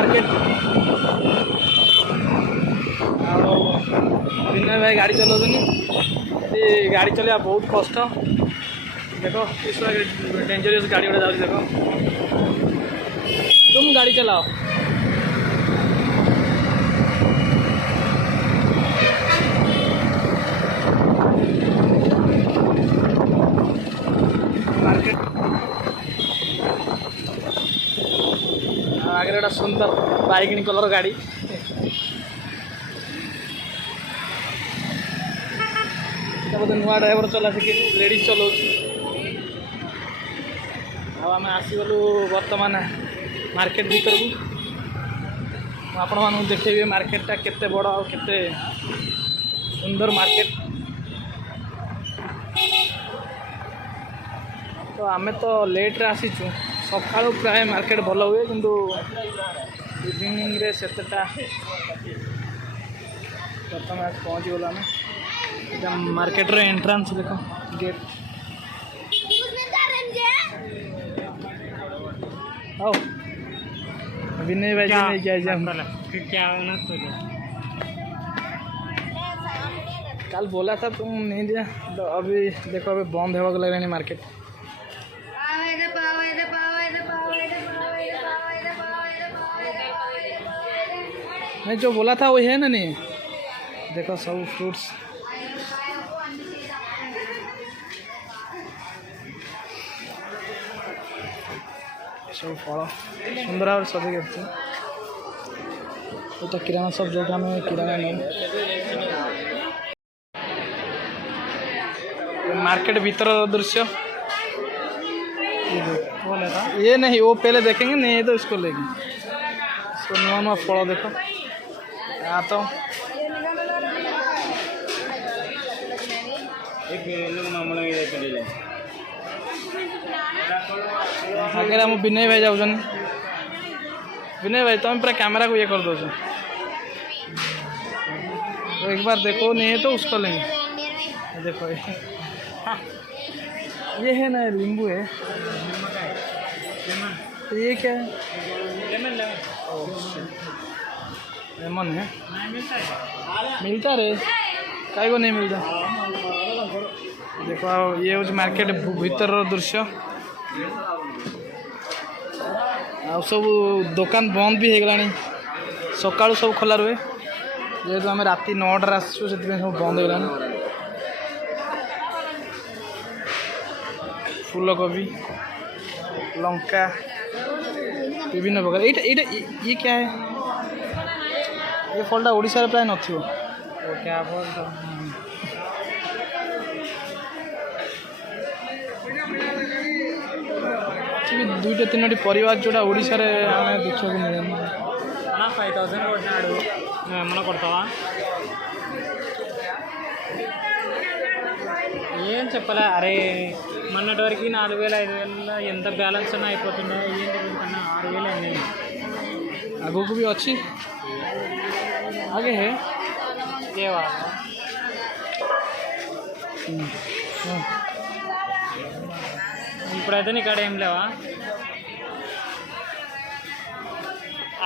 Market विनय भाई गाड़ी चलाऊँ गाड़ी चलवा बहुत कष्ट देख डेंजरियस गाड़ी गुड़ा जाऊँ देख तुम गाड़ी चलाओ मार्केट आगे गोटे सुंदर बैगनी कलर गाड़ी बोधे नुआ ड्राइवर चला शिखी लेडीज चलाऊँ आम आसीगलु बर्तमान मार्केट भीतर को आपण मानू देखेबे मार्केटा केते बड़ और केते सुंदर मार्केट। तो आमे तो लेट रे आसीचु सकाळु प्राय मार्केट भल हुए किंतु इवनिंग रे सेतेटा बर्तमान आज पहुँच गलु आमे मार्केट रे एंट्रेंस देखो गेट आओ विनय भाई ने क्या क्या कल बोला था तुम नहीं दिया तो अभी देखो अभी बंद होगा लग रहा है मार्केट। नहीं जो बोला था वही है ना नहीं देखो सब फ्रूट्स सब फल सुंदर भाव सजे कर तो किराना सब जो आम किराना नहीं मार्केट भीतर दृश्य ये नहीं वो पहले देखेंगे नहीं तो इसको लेंगे इसको नुआ नुआ फल देखो यहाँ तो आगे हम विनय भाई जाऊँ विनय भाई तुम पूरा कैमरा को ये कर दो तो एक बार देखो नहीं है तो उसको लेंगे देखो ये है ना नींबू है तो ये क्या है लेमन है मिलता रे कई को नहीं मिलता देखो ये हूँ मार्केट भीतर दृश्य आ सब दुकान बंद भी हो गला सका सब खोला रुए जेहेतु आम राति 9टार आसू से सब बंद हो गला फूलकोबी लंका विभिन्न प्रकार ये क्या है ये फलटा ओडिशा प्राय न क्या फल दुईटा तीन परिवार जोड़ा ओडिशा रे देखा मिले 5000 కొట్టినాడు ఏమన్నా కొడతావా ఏం చెప్పలే అరే మొన్నటి వరకు 4000 5000 ఎంత బ్యాలెన్స్ ఉన్నా అయిపోతుండే ఏంటి కన్నా 6000 అయినాయి आगू को भी अच्छी आगे है ये वाला ఇప్పుడైతే నీ కాడ ఏం లేవా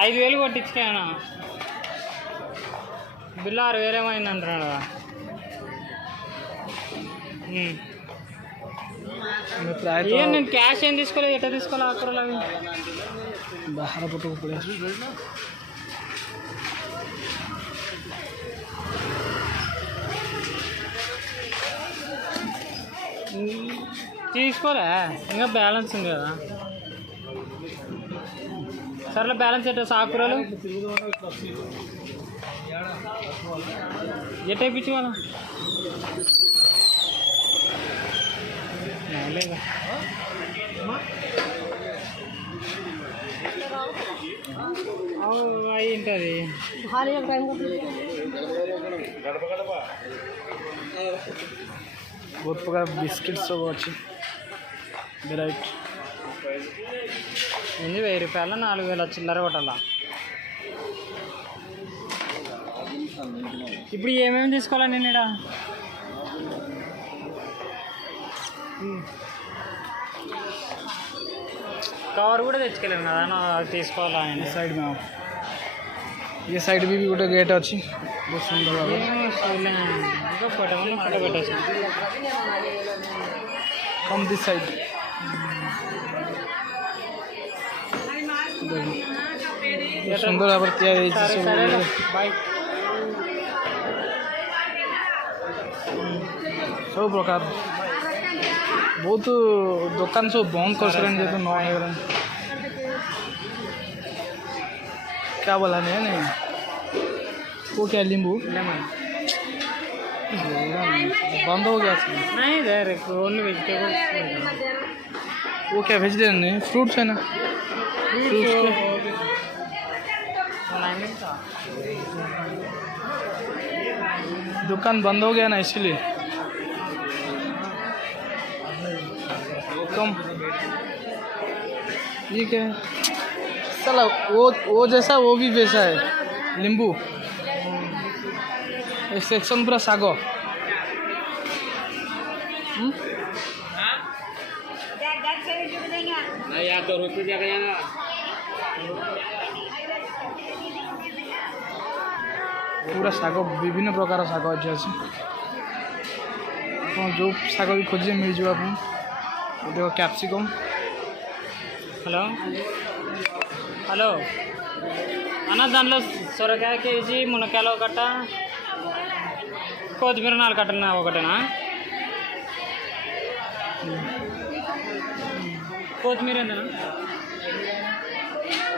5000 కొట్టించుకేనా బిల్లు 6000 ఏమైంది అంటున్నాడు నేను క్యాష్ ఏం తీసుకోలేదు ఎట్లా తీసుకోవాలి ఆకురాలు అవి బాహర పట్టుకు పడే తీసుకోరా ఇంకా బ్యాలెన్స్ ఉంది కదా సర్లే బ్యాలెన్స్ ఎట్లా సాకురాలు ఎట్లా ఇప్పించుకోవాలా లేదా అయి ఉంటుంది बहुत प्रकार बिस्किट सब अच्छी वेराइटी ఎన్ని 1000 రూపాయల 4000 చిల్లర కొట్టాలా ఇప్పుడు ఏమేమి తీసుకోవాలా నేను ఇక్కడ కవర్ కూడా తెచ్చుకోలేము కదా తీసుకోవాలా సైడ్ మే ये साइड भी गोटे गेट अच्छी बहुत सुंदर भाव कम दिस साइड सुंदर भाव तैयारी सब प्रकार बहुत दुकान सब बंद कर सारे जेहतु न हो क्या बोला नहीं वो क्या नींबू बंद हो गया नहीं ओनली वेजिटेबल्स वो क्या वेजिटेरियन नहीं फ्रूट्स है ना दुकान बंद हो गया ना इसलिए कम ठीक है चलो वो जैसा वो भी वैसा है नींबू सेक्शन पूरा सागो तो रुपये पूरा शाग विभिन्न प्रकार शाग अच्छे अच्छे जो शाग भी खोजे मिल जाए आप देखो कैप्सिकम హలో హలో అన్న దానిలో సొరకాయ కేజీ మునక్కాయలు ఒకట కొత్తిమీర 4 కట్టలు ఒకటేనా కొత్తిమీర ఎంతనా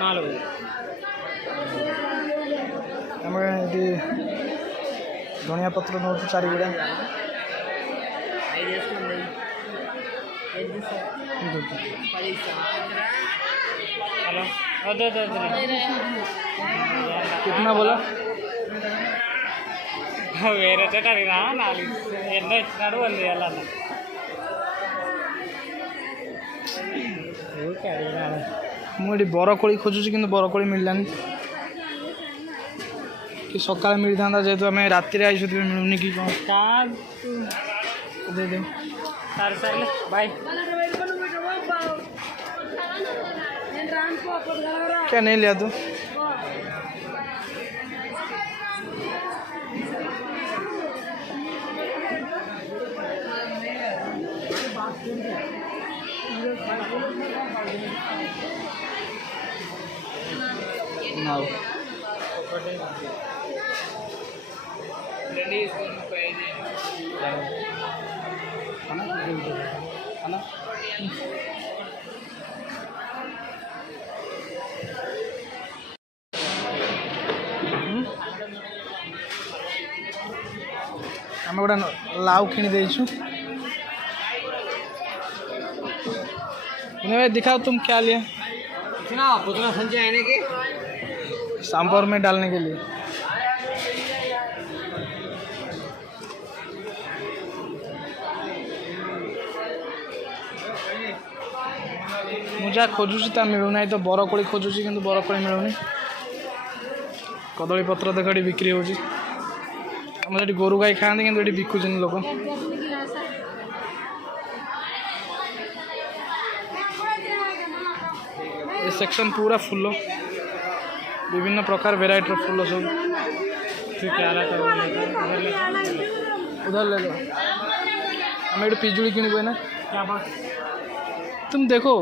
4 ఇది धनिया पत्र नौ 4 गुड़ा कितना बोला వేరే చోట అడిగినా 4 ఎన్నో ఇచ్చినాడు వాళ్ళు వెళ్ళాలి ఓకే అడిగినా मुझे बरकोड़ी खोजुची कि बरकोड़ी मिललानी कि सकाल मिल था जेहतु आम राति आई मिलूनी कि दे दे సరే సరే బాయ్ क्या नहीं लिया तू ना आम गोटे लाउ किणी देचु दिखाओ तुम क्या लिया पुतना संजय आने के सांभर में डालने के लिए मुझे खोजुची ता मिलूना तो बरकोड़ी खोजुची कि बरकोड़ी मिलूनी कदली पत्र देख ये बिक्री हो गोरु गाई खाते कि बिकुन लोक ये सेक्शन पूरा फुल विभिन्न प्रकार वेराइटी फुल सब उधर ले लो हमें पिजुड़ी किणी ना तुम देखो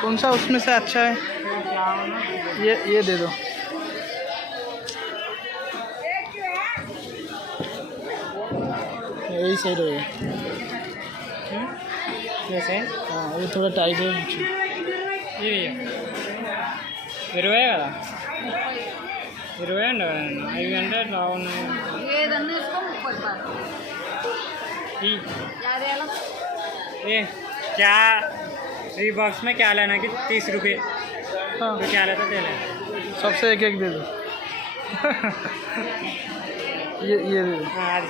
कौन सा उसमें से अच्छा है ये दे दो यही सही रहेगा कैसे हाँ ये थोड़ा टाइट है ये 20 కదా 20 అండి 5 అంటే ఇట్లా ఉన్నాయి ये क्या बॉक्स में क्या लेना कि 30 रुपये हाँ तो क्या लेता दे ले सबसे एक एक दे दो ये दे दो हाँ आज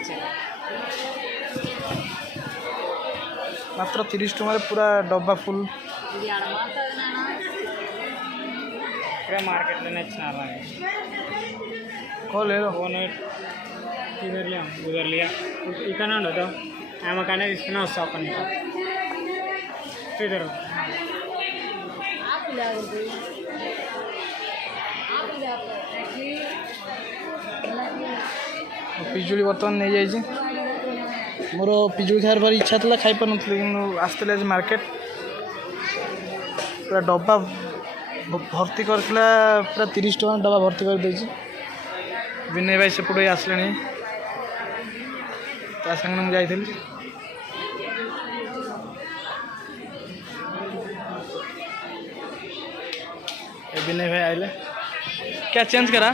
मात्र 30 टଙ୍କା पूरा डब्बा फुल पूरा मार्केट में इच्छा कौन ले लो फोन इधर लिया उधर लिया इतना ఉండదు तो आम कहने इसमें वस्ता पनी इधर पिजुली बर्तमान नहीं जाइए मोर पिजुली खार भारी इच्छा था खाई पार नी आसते आज मार्केट पूरा डब्बा भर्ती करथिला पूरा 30 टका डब्बा भर्ती कर देछि विनय भाई सेपटे आसले ता संग में जाइथिल विनय भाई आइले क्या चेंज करा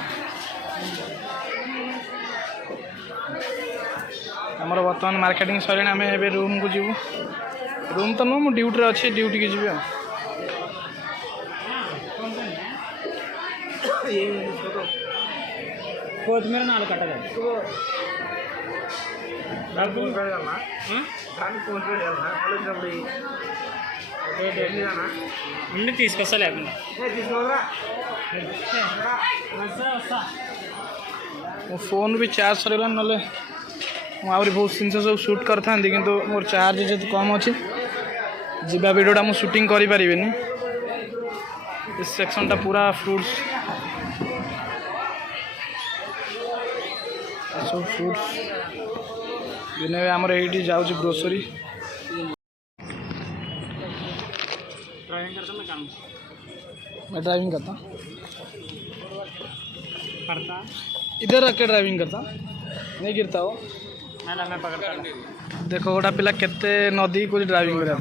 आमर बर्तमान मार्केटिंग सर आम ए रूम को जीवु रूम तो नुह मुझे ड्यूटी अच्छे ड्यूटी की जी కొత్తిమీర 4 కట్టగా ఉండి తీసుకొస్తా లేకుండా मो फोन भी चार्ज सरगला ना आहरी बहुत जिन सब सुट कर था कि मोर चार्ज जो कम अच्छे जीवा भिडियोटा मुझे शूटिंग करें इस सेक्शनटा पूरा फ्रूट्स सब फ्रूट्स दिन आमर ये जाऊँ ग्रोसरी मैं ड्राइविंग करता इधर रख के ड्राइविंग करता नहीं गिरता हो मैं पकड़ता देखो गोटा पिला केते नदी को ड्राइविंग करता